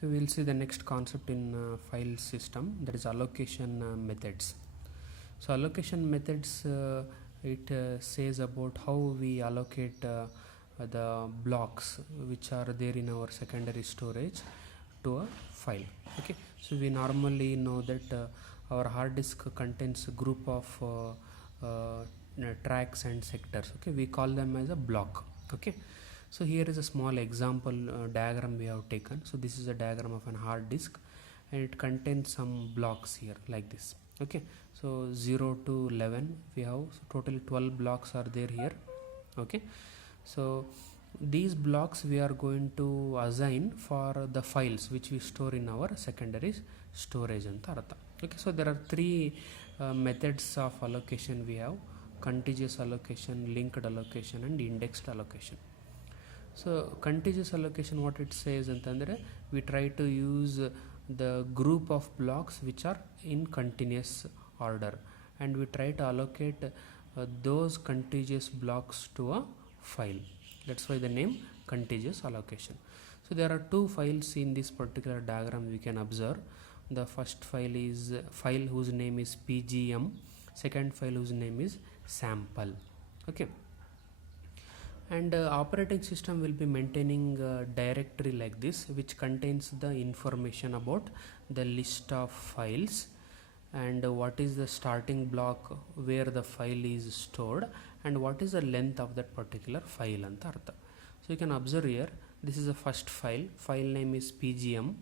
So we will see the next concept in file system, that is allocation methods. So allocation methods, it says about how we allocate the blocks which are there in our secondary storage to a file. Okay, so we normally know that our hard disk contains a group of tracks and sectors. Okay, we call them as a block. Okay, so here is a small example diagram we have taken. So this is a diagram of an hard disk and it contains some blocks here like this. Okay, so 0 to 11 we have, so totally 12 blocks are there here. Okay, so these blocks we are going to assign for the files which we store in our secondary storage anta artha. Okay, so there are three methods of allocation we have: contiguous allocation, linked allocation and indexed allocation. So contiguous allocation, what it says antandre, we try to use the group of blocks which are in continuous order and we try to allocate those contiguous blocks to a file. That's why the name contiguous allocation. So there are two files in this particular diagram we can observe. The first file is file whose name is pgm, second file whose name is sample. Okay, and operating system will be maintaining a directory like this which contains the information about the list of files and what is the starting block where the file is stored and what is the length of that particular file anta artha. So you can observe here, this is the first file name is pgm.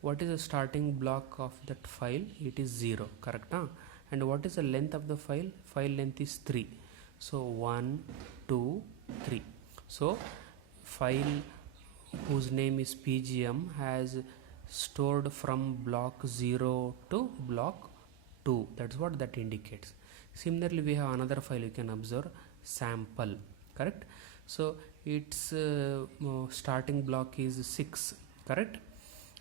What is the starting block of that file? It is 0, correct? Huh? And what is the length of the file? File length is 3. So 1, 2, 3. So file whose name is pgm has stored from block 0 to block 2. That's what that indicates. Similarly, we have another file you can observe, sample, correct? So its starting block is 6, correct?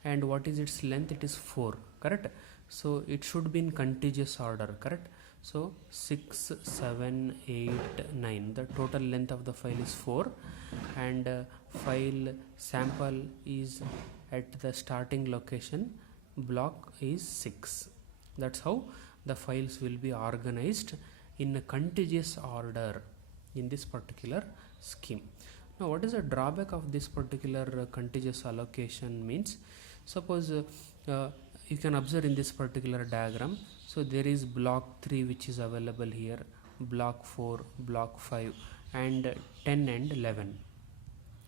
And what is its length? It is 4, correct? So it should be in contiguous order, correct? So 6, 7, 8, 9, the total length of the file is 4 and file sample is at the starting location, block is 6. That's how the files will be organized in a contiguous order in this particular scheme. Now what is the drawback of this particular contiguous allocation means? Suppose you can observe in this particular diagram, so there is block 3 which is available here, block 4, block 5 and 10 and 11.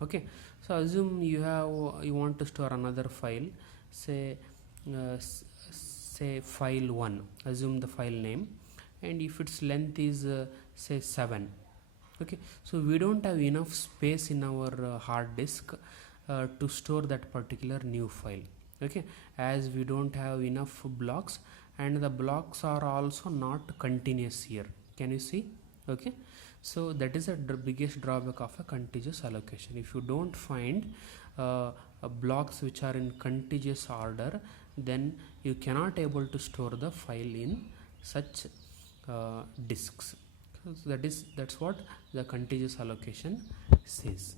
Okay, so assume you want to store another file, say file 1, assume the file name, and if its length is say 7. Okay, so we don't have enough space in our hard disk to store that particular new file. Okay, as we don't have enough blocks and the blocks are also not continuous here. Can you see? Okay, so that is the biggest drawback of a contiguous allocation. If you don't find blocks which are in contiguous order, then you cannot able to store the file in such disks. So that's what the contiguous allocation says.